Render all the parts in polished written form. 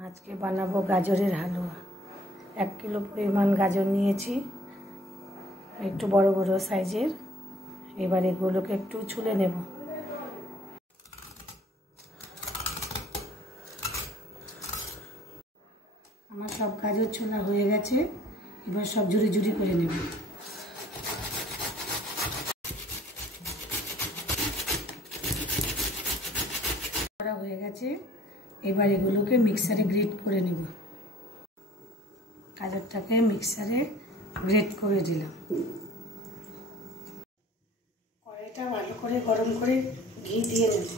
आज के बनाबो गाजरेर हालुआ। 1 किलो परिमाण गाजर निয়েছি, একটু বড় বড় সাইজের। এবার এগুলোকে একটু ছুলে নেব। আমার সব গাজর ছোলা হয়ে গেছে, এবার সব ঝুরি ঝুরি করে নেব। করা হয়ে গেছে, এবার এগুলোকে মিক্সারে গ্রেট করে নেব। গাজরটাকে মিক্সারে গ্রেট করে দিলাম। কড়াইটা ভালো করে গরম করে ঘি দিয়ে নেব।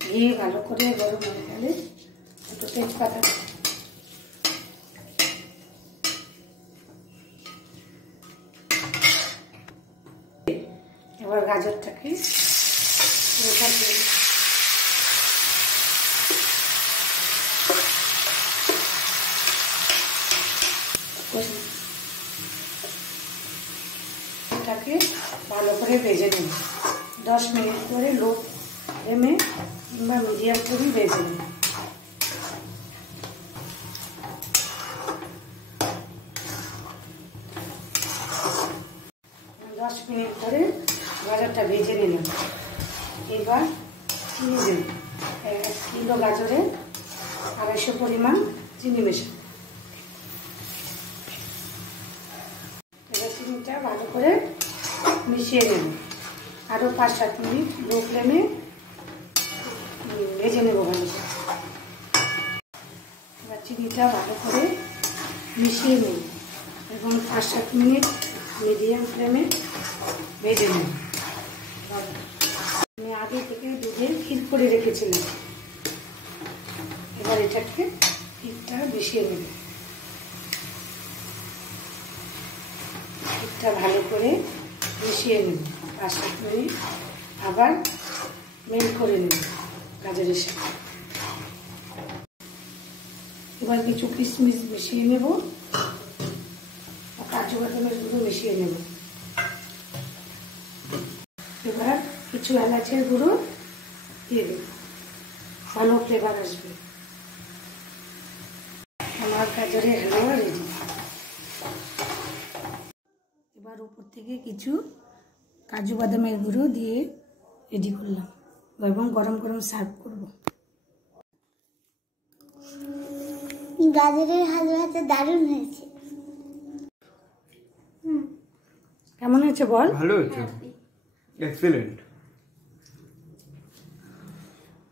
ঘি ভালো করে গরম হয়ে গেলে একটু তেজপাতা, এবার গাজরটাকে ভালো করে ভেজে নেব। 10 মিনিট করে লো ফ্লেমে কিংবা মিডিয়াম করে ভেজে নেব। মিনিট ধরে গাজরটা ভেজে নিলাম। এবার চিনি দেব। 1 কিলো গাজরে 250 পরিমাণ চিনি মেশাবো। এবার চিনিটা ভালো করে মিশিয়ে নেব। আরও 5-7 মিনিট লো ফ্লেমে ভেজে নেব ভালো করে। এবার চিনিটা ভালো করে মিশিয়ে নেব এবং 5-7 মিনিট মিডিয়াম ফ্লেমে ভেজে নেব। আমি আগে থেকে দুধে ক্ষীর করে রেখেছিলাম। এবার এটাকে ক্ষীরটা মিশিয়ে নেব। ক্ষীরটা ভালো করে মিশিয়ে নেব। 5-7 মিনিট আবার মেল্ট করে নেব গাজরের সাথে। এবার কিছু কিশমিশ মিশিয়ে নেব, কাজু বাদামের গুঁড়ো মিশিয়ে নেব। এবার কিছু এলাচের গুঁড়ো দিয়ে দেব, ভালো ফ্লেভার আসবে। আমার গাজরের হালুয়া রেডি। এবার উপর থেকে কিছু কাজু বাদামের গুঁড়ো দিয়ে রেডি করলাম এবং গরম গরম সার্ভ করব। গাজরের হালুয়াটা দারুণ হয়েছে। কেমন হয়েছে বল? ভালো হয়েছে, এক্সেলেন্ট।